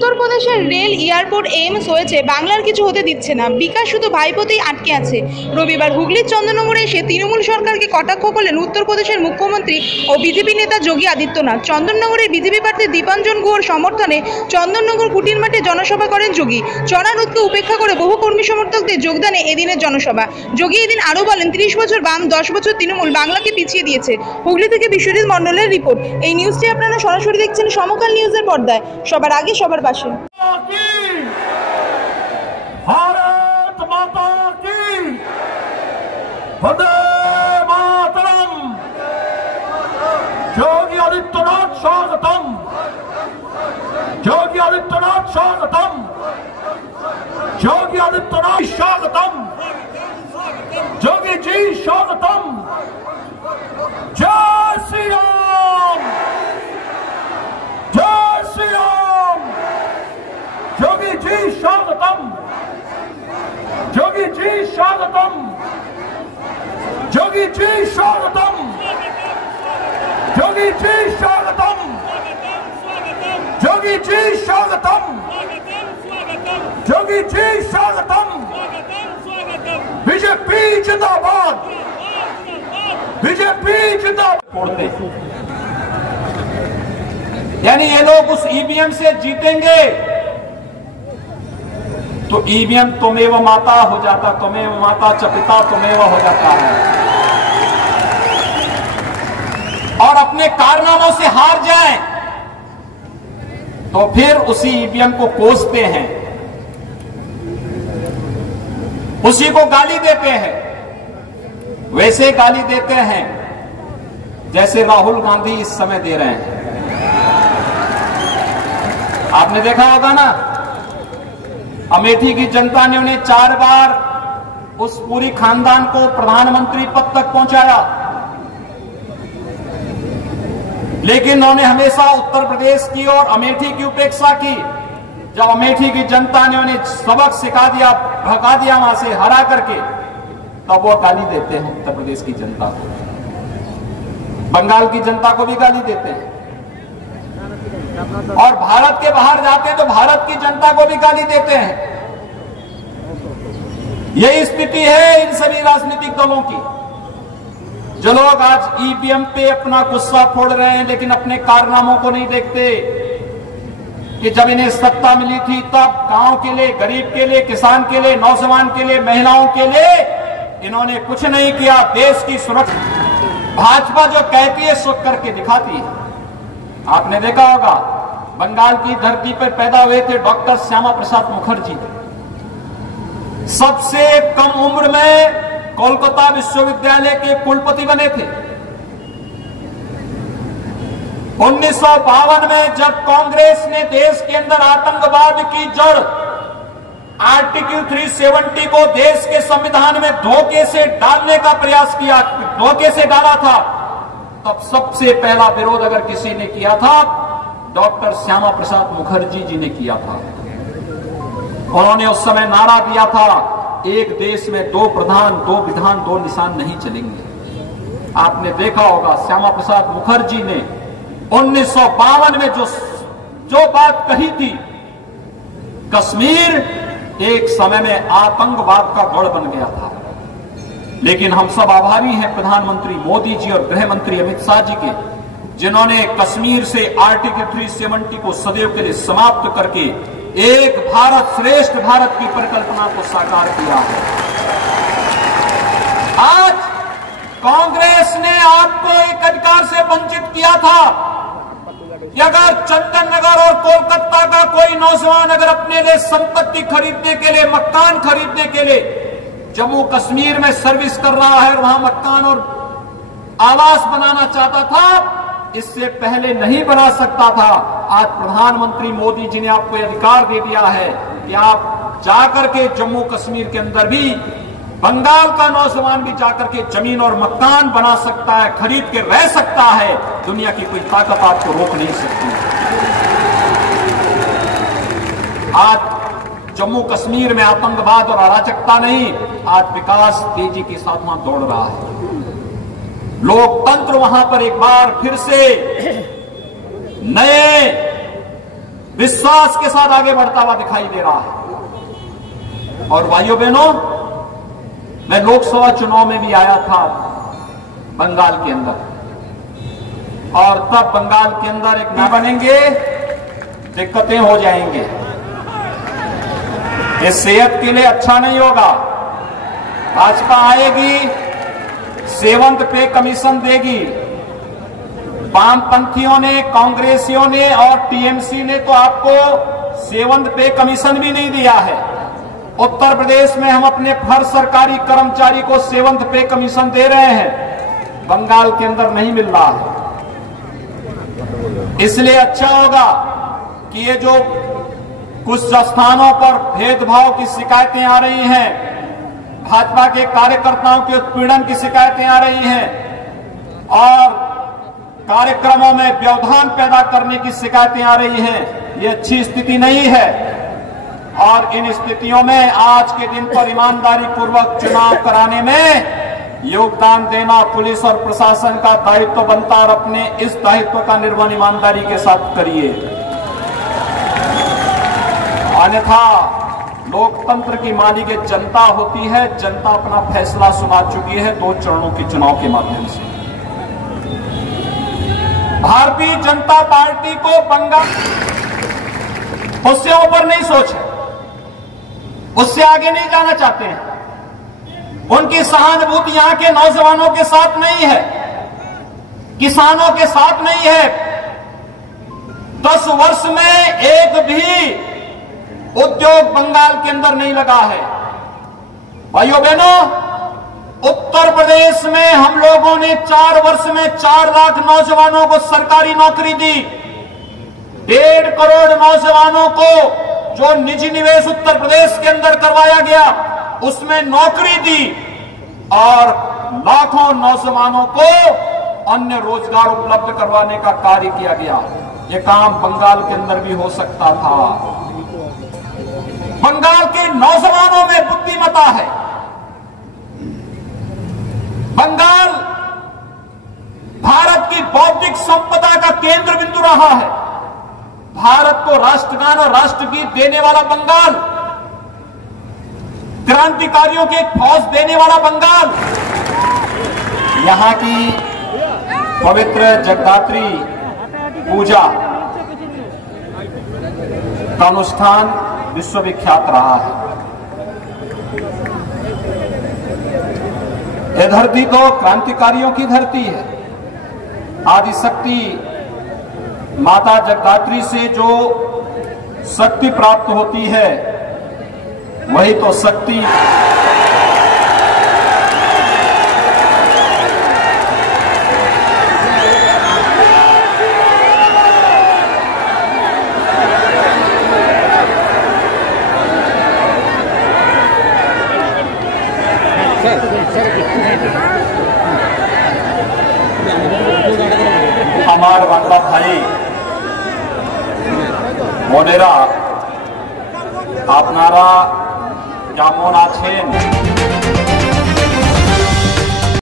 উত্তরপ্রদেশের rail airport AIIMS হয়েছে, বাংলার কিছু হতে দিচ্ছে না। বিকাশ শুধু ভাইপোতেই আটকে আছে। রবিবার হুগলির চন্দননগরে এসে তৃণমূল সরকারকে কটাক্ষ করলেন উত্তরপ্রদেশের মুখ্যমন্ত্রী ও বিজেপি নেতা যোগী আদিত্যনাথ। চন্দননগরের বিজেপি প্রার্থী দীপাঞ্জন গুহর সমর্থনে চন্দননগর কুটির মাঠে জনসভা করেন যোগী। চড়া রোদকে উপেক্ষা করে বহু কর্মী সমর্থকদের যোগদানে এদিনের জনসভা। যোগী এদিন আরও বলেন, 30 বছর বাম, 10 বছর তৃণমূল বাংলাকে পিছিয়ে দিয়েছে। হুগলি থেকে বিশ্বজিৎ মণ্ডলের রিপোর্ট। এই নিউজটি আপনারা সরাসরি দেখছেন সমকাল নিউজের পর্দায়। সবার আগে সবার পাশে। भारत माता की वंदे मातरम। योगी आदित्यनाथ स्वागतम, योगी आदित्यनाथ स्वागतम, योगी आदित्यनाथ स्वागतम, योगी जी स्वागतम। जय श्री राम, जय श्री राम। योगी जी स्वागतम, योगी जी स्वागतम, योगी जी स्वागतम, योगी जी स्वागतम, योगी जी स्वागतम, योगी जी स्वागतम। बीजेपी जिंदाबाद, बीजेपी जिंदाबाद। यानी ये लोग उस ईवीएम से जीतेंगे तो ईवीएम त्वमेव माता हो जाता, त्वमेव माता च पिता त्वमेव हो जाता है। और अपने कारनामों से हार जाए तो फिर उसी ईवीएम को कोसते हैं, उसी को गाली देते हैं। वैसे गाली देते हैं जैसे राहुल गांधी इस समय दे रहे हैं। आपने देखा होगा ना, अमेठी की जनता ने उन्हें 4 बार उस पूरी खानदान को प्रधानमंत्री पद तक पहुंचाया, लेकिन उन्होंने हमेशा उत्तर प्रदेश की और अमेठी की उपेक्षा की। जब अमेठी की जनता ने उन्हें सबक सिखा दिया, भगा दिया वहां से हरा करके, तब वो गाली देते हैं उत्तर प्रदेश की जनता को। बंगाल की जनता को भी गाली देते हैं, और भारत के बाहर जाते हैं तो भारत की जनता को भी गाली देते हैं। यही स्थिति है इन सभी राजनीतिक दलों की। जो लोग आज ईवीएम पे अपना गुस्सा फोड़ रहे हैं, लेकिन अपने कारनामों को नहीं देखते कि जब इन्हें सत्ता मिली थी तब गांव के लिए, गरीब के लिए, किसान के लिए, नौजवान के लिए, महिलाओं के लिए इन्होंने कुछ नहीं किया। देश की सुरक्षा भाजपा जो कहती है सो करके दिखाती है। आपने देखा होगा, बंगाल की धरती पर पैदा हुए थे डॉक्टर श्यामा प्रसाद मुखर्जी। सबसे कम उम्र में कोलकाता विश्वविद्यालय के कुलपति बने थे। 1952 में जब कांग्रेस ने देश के अंदर आतंकवाद की जड़ आर्टिकल 370 को देश के संविधान में धोखे से डालने का प्रयास किया, धोखे से डाला था, तब सबसे पहला विरोध अगर किसी ने किया था, डॉक्टर श्यामा प्रसाद मुखर्जी जी ने किया था। उन्होंने उस समय नारा दिया था, एक देश में 2 प्रधान, 2 विधान, 2 निशान नहीं चलेंगे। आपने देखा होगा, श्यामा प्रसाद मुखर्जी ने 1952 में जो बात कही थी, कश्मीर एक समय में आतंकवाद का गढ़ बन गया था। लेकिन हम सब आभारी हैं प्रधानमंत्री मोदी जी और गृह मंत्री अमित शाह जी के, जिन्होंने कश्मीर से आर्टिकल 370 को सदैव के लिए समाप्त करके एक भारत श्रेष्ठ भारत की परिकल्पना को साकार किया है। आज कांग्रेस ने आपको एक अधिकार से वंचित किया था कि अगर चंदन नगर और कोलकाता का कोई नौजवान अगर अपने लिए संपत्ति खरीदने के लिए, मकान खरीदने के लिए जम्मू कश्मीर में सर्विस कर रहा है और वहां मकान और आवास बनाना चाहता था, इससे पहले नहीं बना सकता था। आज प्रधानमंत्री मोदी जी ने आपको अधिकार दे दिया है कि आप जाकर के जम्मू कश्मीर के अंदर भी, बंगाल का नौजवान भी जाकर के जमीन और मकान बना सकता है, खरीद के रह सकता है। दुनिया की कोई ताकत आपको रोक नहीं सकती। आज जम्मू कश्मीर में आतंकवाद और अराजकता नहीं, आज विकास तेजी के साथ वहां दौड़ रहा है। लोकतंत्र वहां पर एक बार फिर से नए विश्वास के साथ आगे बढ़ता हुआ दिखाई दे रहा है। और भाइयों बहनों, मैं लोकसभा चुनाव में भी आया था बंगाल के अंदर, और तब बंगाल के अंदर एक न बनेंगे, दिक्कतें हो जाएंगे। ये सेहत के लिए अच्छा नहीं होगा। भाजपा आएगी, सेवंत पे कमीशन देगी। वामपंथियों ने, कांग्रेसियों ने और टीएमसी ने तो आपको सेवंत पे कमीशन भी नहीं दिया है। उत्तर प्रदेश में हम अपने हर सरकारी कर्मचारी को सेवंत पे कमीशन दे रहे हैं, बंगाल के अंदर नहीं मिल रहा है। इसलिए अच्छा होगा कि ये जो कुछ स्थानों पर भेदभाव की शिकायतें आ रही हैं, भाजपा के कार्यकर्ताओं के उत्पीड़न की शिकायतें आ रही हैं और कार्यक्रमों में व्यवधान पैदा करने की शिकायतें आ रही हैं, ये अच्छी स्थिति नहीं है। और इन स्थितियों में आज के दिन पर ईमानदारी पूर्वक चुनाव कराने में योगदान देना पुलिस और प्रशासन का दायित्व बनता, और अपने इस दायित्व का निर्वहन ईमानदारी के साथ करिए। अन्यथा लोकतंत्र की मालिक जनता होती है, जनता अपना फैसला सुना चुकी है 2 चरणों के चुनाव के माध्यम से। भारतीय जनता पार्टी को बंगाल उससे ऊपर नहीं सोचे, उससे आगे नहीं जाना चाहते हैं। उनकी सहानुभूति यहां के नौजवानों के साथ नहीं है, किसानों के साथ नहीं है। 10 वर्ष में एक भी उद्योग बंगाल के अंदर नहीं लगा है। भाइयों बहनों, उत्तर प्रदेश में हम लोगों ने 4 वर्ष में 4 लाख नौजवानों को सरकारी नौकरी दी। 1.5 करोड़ नौजवानों को जो निजी निवेश उत्तर प्रदेश के अंदर करवाया गया उसमें नौकरी दी, और लाखों नौजवानों को अन्य रोजगार उपलब्ध करवाने का कार्य किया गया। यह काम बंगाल के अंदर भी हो सकता था। बंगाल के नौजवानों में बुद्धिमत्ता है। बंगाल भारत की बौद्धिक संपदा का केंद्र बिंदु रहा है। भारत को राष्ट्रगान और राष्ट्रगीत देने वाला बंगाल, क्रांतिकारियों की एक फौज देने वाला बंगाल, यहां की पवित्र जगदात्री पूजा का अनुष्ठान विश्वविख्यात रहा है। यह धरती तो क्रांतिकारियों की धरती है। आदिशक्ति माता जगदात्री से जो शक्ति प्राप्त होती है वही तो शक्ति আমার বাংলা ভাই বোনেরা, আপনারা কেমন আছেন?